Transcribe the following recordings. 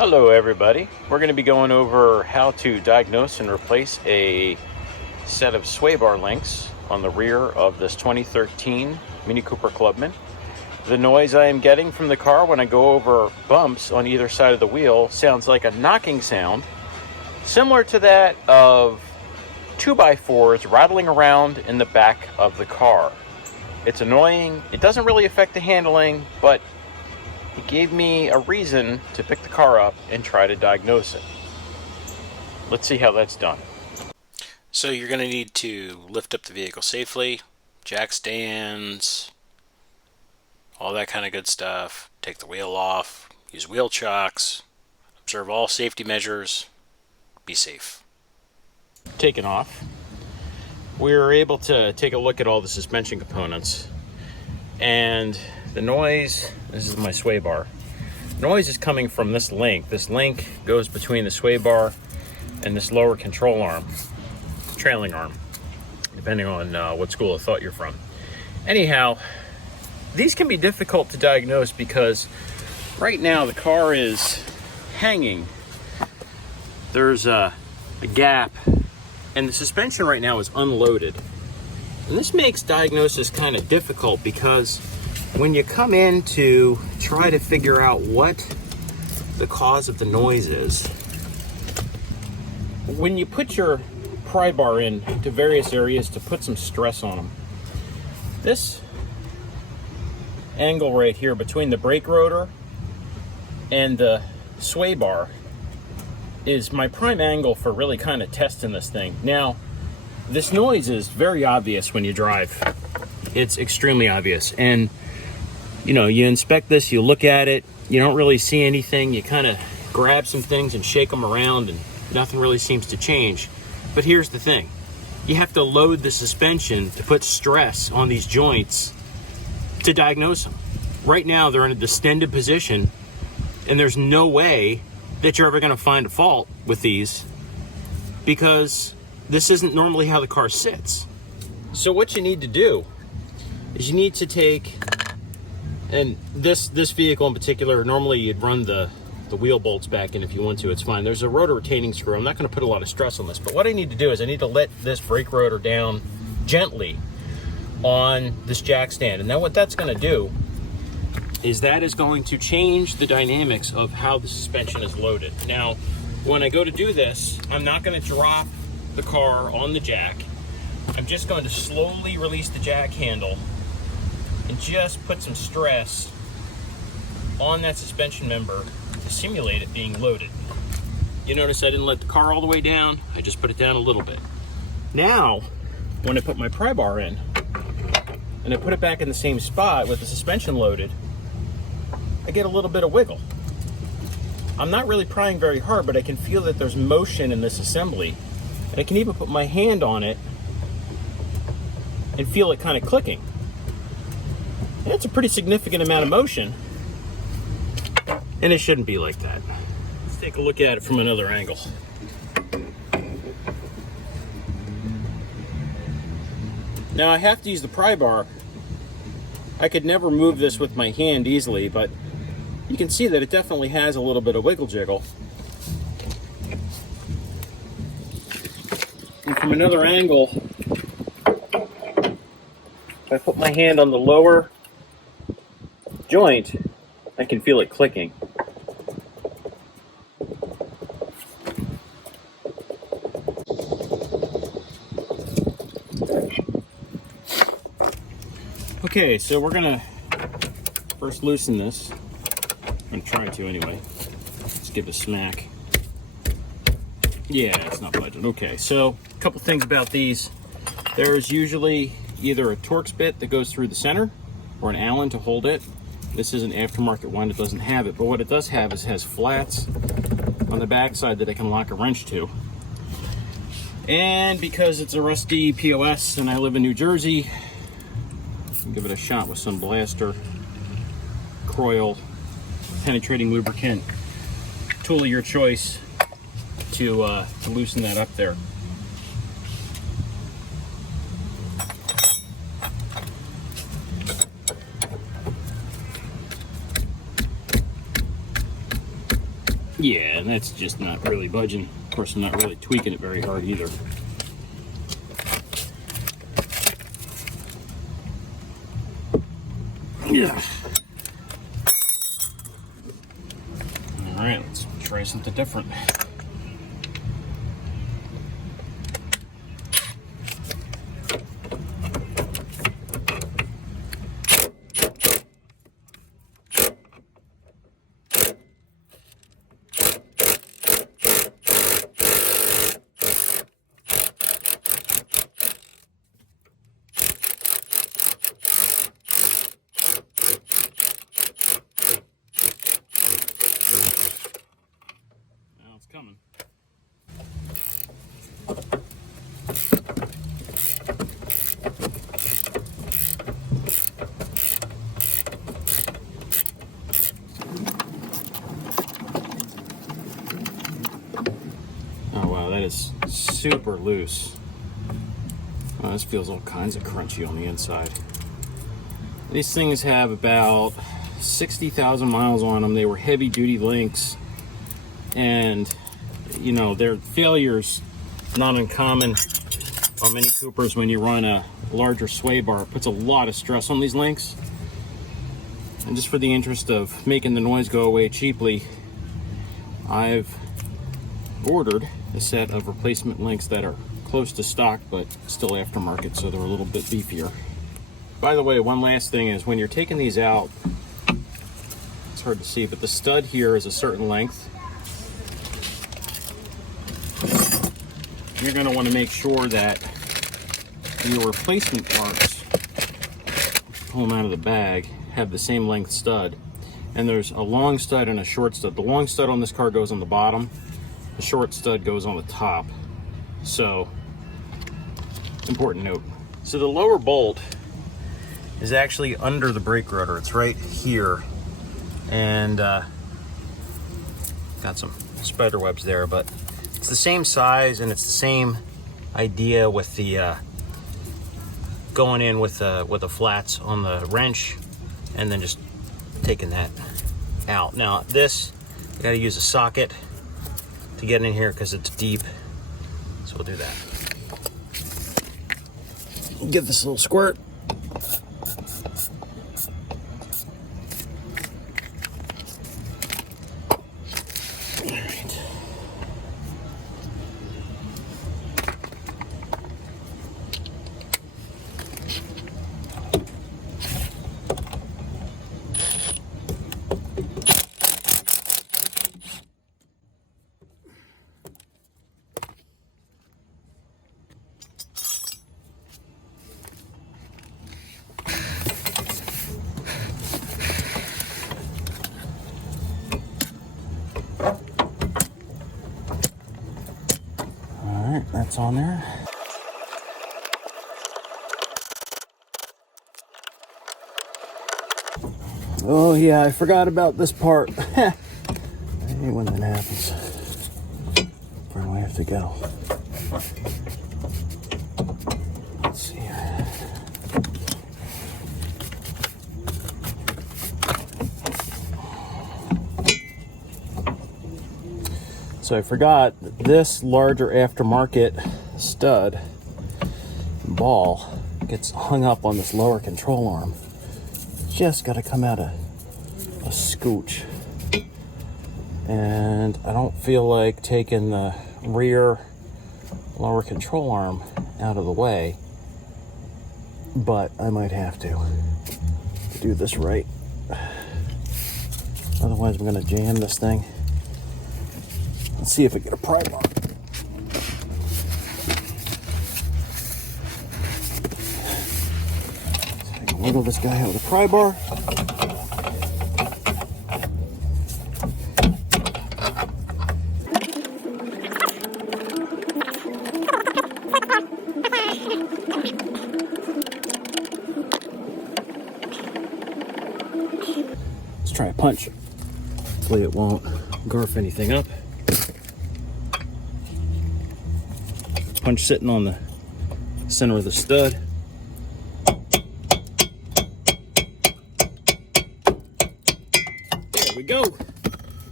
Hello everybody. We're going to be going over how to diagnose and replace a set of sway bar links on the rear of this 2013 Mini Cooper Clubman. The noise I am getting from the car when I go over bumps on either side of the wheel sounds like a knocking sound, similar to that of 2x4s rattling around in the back of the car. It's annoying. It doesn't really affect the handling, but it gave me a reason to pick the car up and try to diagnose it. Let's see how that's done. So you're going to need to lift up the vehicle safely, jack stands, all that kind of good stuff. Take the wheel off, use wheel chocks, observe all safety measures, be safe. Taken off, we were able to take a look at all the suspension components, and the noise, this is my sway bar. Noise is coming from this link. This link goes between the sway bar and this lower control arm, trailing arm, depending on what school of thought you're from. Anyhow, these can be difficult to diagnose because right now the car is hanging. There's a gap, and the suspension right now is unloaded. And this makes diagnosis kind of difficult because when you come in to try to figure out what the cause of the noise is, when you put your pry bar in to various areas to put some stress on them, this angle right here between the brake rotor and the sway bar is my prime angle for really kind of testing this thing. Now, this noise is very obvious when you drive. It's extremely obvious. And you know, you inspect this, you look at it, you don't really see anything. You kind of grab some things and shake them around and nothing really seems to change. But here's the thing. You have to load the suspension to put stress on these joints to diagnose them. Right now, they're in a distended position, and there's no way that you're ever going to find a fault with these because this isn't normally how the car sits. So what you need to do is you need to take, and this vehicle in particular, normally you'd run the wheel bolts back in if you want to, it's fine. There's a rotor retaining screw. I'm not going to put a lot of stress on this, but what I need to do is I need to let this brake rotor down gently on this jack stand. And now what that's going to do is that is going to change the dynamics of how the suspension is loaded. Now, when I go to do this, I'm not going to drop the car on the jack. I'm just going to slowly release the jack handle and just put some stress on that suspension member to simulate it being loaded. You notice I didn't let the car all the way down, I just put it down a little bit. Now, when I put my pry bar in, and I put it back in the same spot with the suspension loaded, I get a little bit of wiggle. I'm not really prying very hard, but I can feel that there's motion in this assembly. And I can even put my hand on it and feel it kind of clicking. And that's a pretty significant amount of motion, and it shouldn't be like that. Let's take a look at it from another angle. Now I have to use the pry bar. I could never move this with my hand easily, but you can see that it definitely has a little bit of wiggle jiggle. And from another angle, if I put my hand on the lower joint, I can feel it clicking. Okay, so we're gonna first loosen this. I'm gonna try to anyway. Let's give it a smack. Yeah, it's not budging. Okay, so a couple things about these. There's usually either a Torx bit that goes through the center or an Allen to hold it. This is an aftermarket one, it doesn't have it, but what it does have is it has flats on the backside that I can lock a wrench to. And because it's a rusty POS and I live in New Jersey, I'll give it a shot with some Blaster Croyle penetrating lubricant tool of your choice to loosen that up there. Yeah, and that's just not really budging. Of course, I'm not really tweaking it very hard either. Yeah. All right, let's try something different. Now it's coming. Oh wow, that is super loose. Oh, this feels all kinds of crunchy on the inside. These things have about 60,000 miles on them. They were heavy duty links, and you know, their failures not uncommon on Mini Coopers. When you run a larger sway bar, it puts a lot of stress on these links. And just for the interest of making the noise go away cheaply, I've ordered a set of replacement links that are close to stock but still aftermarket, so they're a little bit beefier. By the way, one last thing is when you're taking these out, it's hard to see, but the stud here is a certain length. You're going to want to make sure that your replacement parts, pull them out of the bag, have the same length stud. And there's a long stud and a short stud. The long stud on this car goes on the bottom, the short stud goes on the top. So, important note. So the lower bolt is actually under the brake rotor. It's right here. And got some spider webs there, but it's the same size and it's the same idea with the going in with the flats on the wrench and then just taking that out. Now this, I gotta use a socket to get in here because it's deep, so we'll do that. Give this a little squirt. That's on there. Oh yeah, I forgot about this part. I hate when that happens. Where do I have to go? Let's see here. So I forgot that this larger aftermarket stud ball gets hung up on this lower control arm. Just got to come out a scooch. And I don't feel like taking the rear lower control arm out of the way, but I might have to do this right. Otherwise I'm going to jam this thing. Let's see if we get a pry bar. So I can wiggle this guy out with a pry bar. Let's try a punch. Hopefully it won't garf anything up. Punch sitting on the center of the stud. There we go.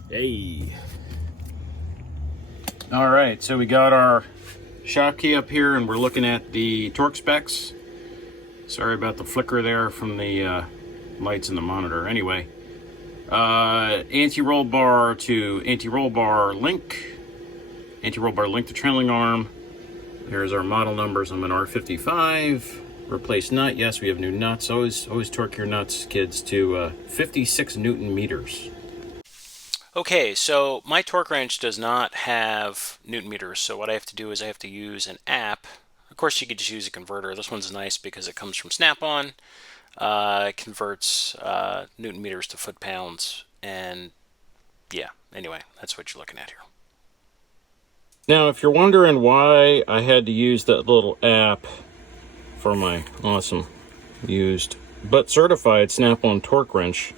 Hey. All right, so we got our shop key up here and we're looking at the torque specs. Sorry about the flicker there from the lights in the monitor. Anyway, anti-roll bar to anti-roll bar link. Anti-roll bar link to trailing arm. Here's our model numbers. I'm an R55. Replace nut. Yes, we have new nuts. Always torque your nuts, kids, to 56 Newton meters. Okay, so my torque wrench does not have Newton meters, so what I have to do is I have to use an app. Of course, you could just use a converter. This one's nice because it comes from Snap-on. It converts Newton meters to foot-pounds, and yeah, anyway, that's what you're looking at here. Now, if you're wondering why I had to use that little app for my awesome used but certified Snap-on torque wrench,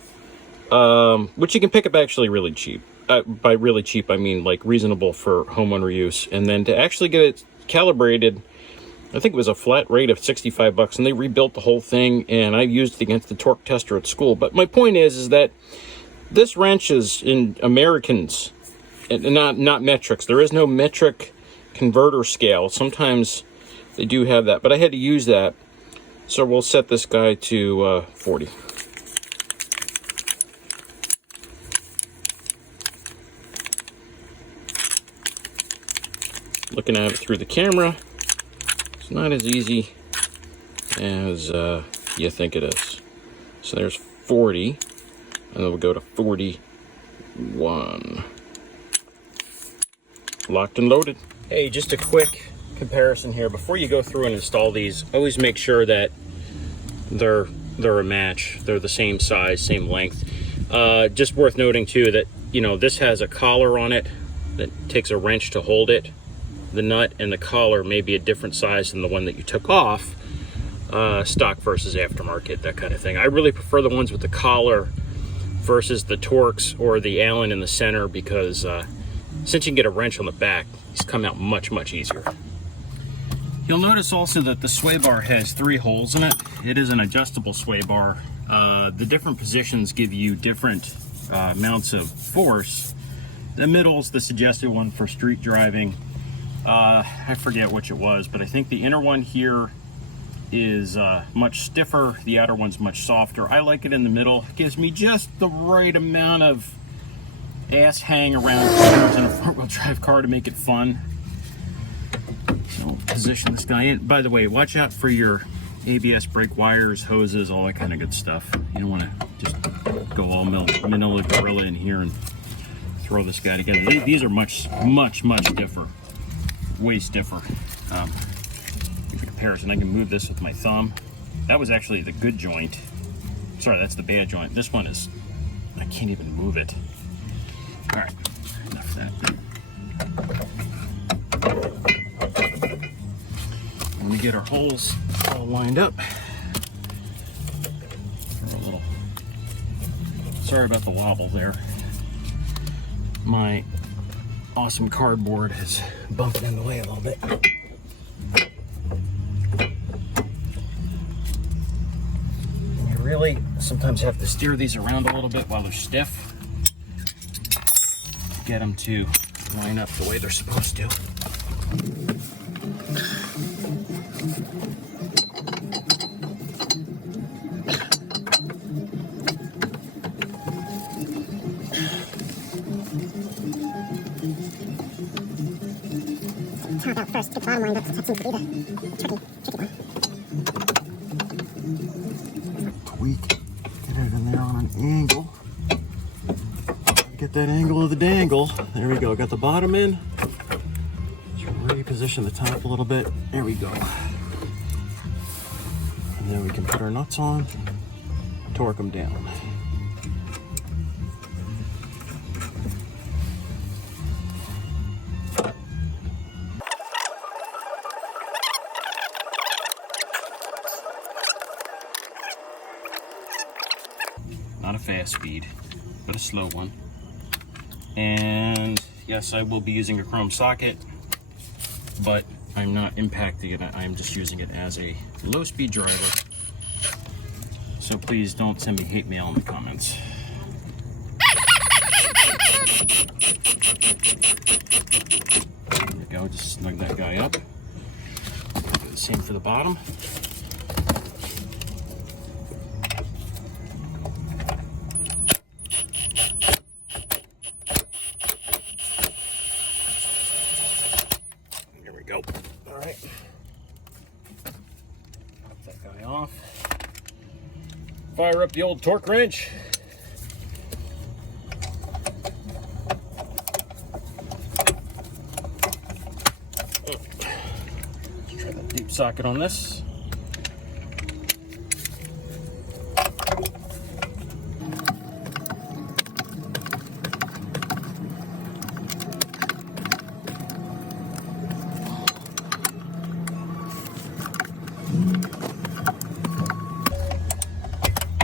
which you can pick up actually really cheap. By really cheap, I mean like reasonable for homeowner use. And then to actually get it calibrated, I think it was a flat rate of $65, and they rebuilt the whole thing, and I used it against the torque tester at school. But my point is that this wrench is in Americans, and not metrics. There is no metric converter scale. Sometimes they do have that, but I had to use that. So we'll set this guy to 40. Looking at it through the camera, it's not as easy as you think it is. So there's 40, and then we'll go to 41. Locked and loaded. Hey, just a quick comparison here. Before you go through and install these, always make sure that they're a match. They're the same size, same length. Just worth noting too that, you know, this has a collar on it that takes a wrench to hold it. The nut and the collar may be a different size than the one that you took off, stock versus aftermarket, that kind of thing. I really prefer the ones with the collar versus the Torx or the Allen in the center, because since you can get a wrench on the back, these come out much easier. You'll notice also that the sway bar has 3 holes in it. It is an adjustable sway bar. The different positions give you different amounts of force. The middle's the suggested one for street driving. I forget which it was, but I think the inner one here is much stiffer. The outer one's much softer. I like it in the middle. It gives me just the right amount of ass hang around corners in a front-wheel drive car to make it fun. So position this guy in. By the way, watch out for your ABS brake wires, hoses, all that kind of good stuff. You don't want to just go all manila gorilla in here and throw this guy together. These are much stiffer. Way stiffer. For comparison, I can move this with my thumb. That was actually the good joint. Sorry, that's the bad joint. This one is, I can't even move it. All right, enough of that. When we get our holes all lined up, sorry about the wobble there. My awesome cardboard is bumping in the way a little bit. You really sometimes have to steer these around a little bit while they're stiff to get them to line up the way they're supposed to. First, get the bottom line, that seems to be the tricky one. Tweak, get it in there on an angle. Get that angle of the dangle. There we go, got the bottom in. Just reposition the top a little bit. There we go. And then we can put our nuts on, torque them down. Not a fast speed, but a slow one. And yes, I will be using a chrome socket, but I'm not impacting it. I'm just using it as a low speed driver. So please don't send me hate mail in the comments. go, just snug that guy up. Do the same for the bottom. There we go. All right. Pop that guy off. Fire up the old torque wrench. Try that deep socket on this.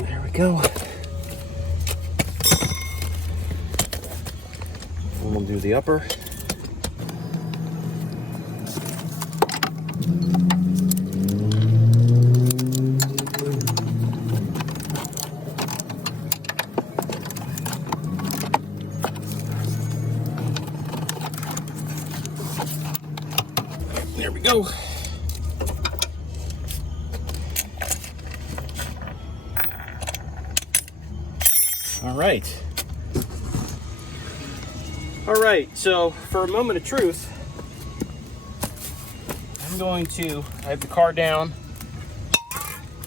There we go. And we'll do the upper. There we go. All right. All right, so for a moment of truth, I have the car down.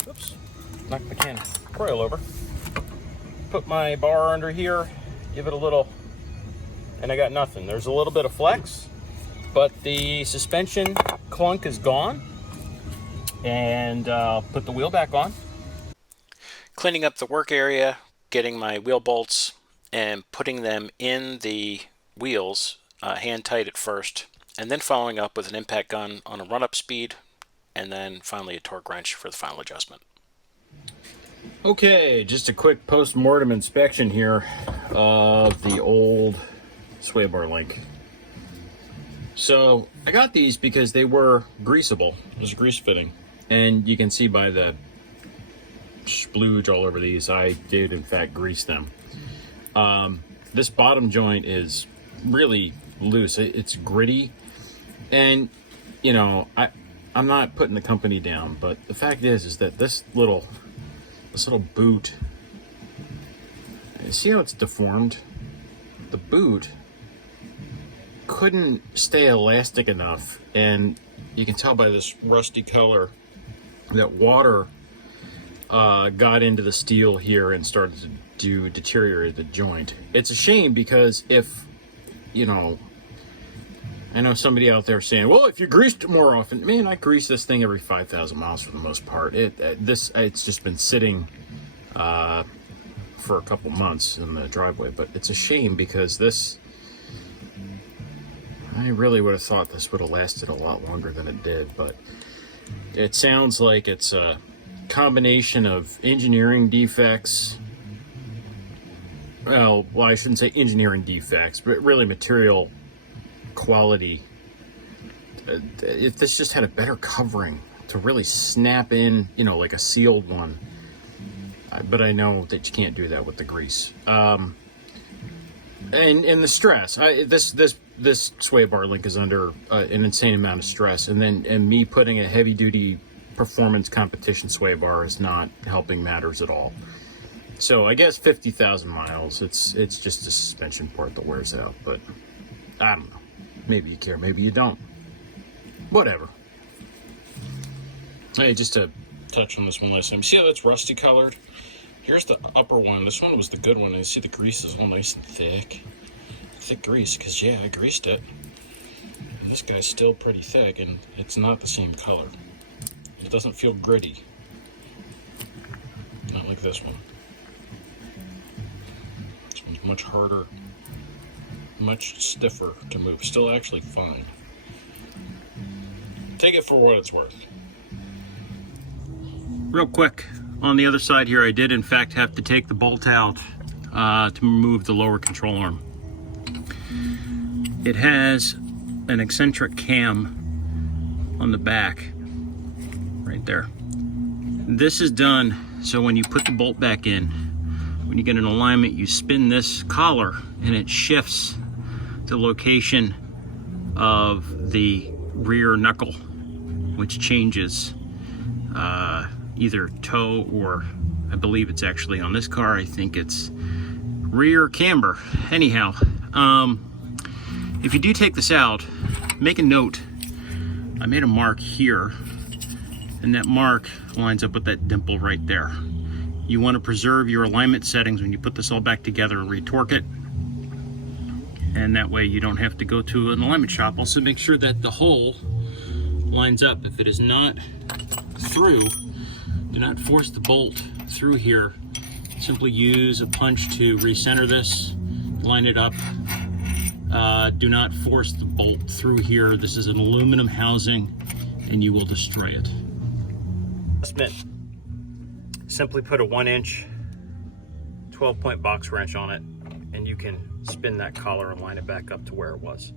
Oops, knocked the can of coil over. Put my bar under here, give it a little, and I got nothing. There's a little bit of flex, but the suspension clunk is gone. And put the wheel back on. Cleaning up the work area, getting my wheel bolts and putting them in the wheels, hand tight at first, and then following up with an impact gun on a run-up speed, and then finally a torque wrench for the final adjustment. Okay, just a quick post-mortem inspection here of the old sway bar link. So I got these because they were greasable. It was grease fitting, and you can see by the splooge all over these, I did in fact grease them. This bottom joint is really loose. It's gritty, and you know, I'm not putting the company down, but the fact is that this little boot, see how it's deformed? The boot couldn't stay elastic enough, and you can tell by this rusty color that water got into the steel here and started to deteriorate the joint. It's a shame because if, you know, I know somebody out there saying, well, if you greased it more often, man, I grease this thing every 5,000 miles for the most part. It's just been sitting for a couple months in the driveway, but it's a shame because this, I really would have thought this would have lasted a lot longer than it did, but it sounds like it's a combination of engineering defects. Well, I shouldn't say engineering defects, but really material quality. If this just had a better covering to really snap in, you know, like a sealed one. But I know that you can't do that with the grease. And the stress. This sway bar link is under an insane amount of stress, and me putting a heavy duty performance competition sway bar is not helping matters at all. So I guess 50,000 miles, it's just a suspension part that wears out, but I don't know. Maybe you care, maybe you don't. Whatever. Hey, just to touch on this one last time. See how that's rusty colored? Here's the upper one. This one was the good one. I see the grease is all nice and thick. Thick grease, because yeah, I greased it. And this guy's still pretty thick, and it's not the same color. It doesn't feel gritty. Not like this one. This one's much harder, much stiffer to move. Still actually fine. Take it for what it's worth. Real quick, on the other side here, I did in fact have to take the bolt out to remove the lower control arm. It has an eccentric cam on the back, right there. This is done so when you put the bolt back in, when you get an alignment, you spin this collar and it shifts the location of the rear knuckle, which changes either toe or I believe it's actually on this car, I think it's rear camber. Anyhow, if you do take this out, make a note. I made a mark here, and that mark lines up with that dimple right there. You want to preserve your alignment settings when you put this all back together and retorque it, and that way you don't have to go to an alignment shop. Also make sure that the hole lines up. If it is not through, do not force the bolt through here. Simply use a punch to recenter this, line it up. Do not force the bolt through here. This is an aluminum housing and you will destroy it. Simply put a 1-inch 12-point box wrench on it and you can spin that collar and line it back up to where it was.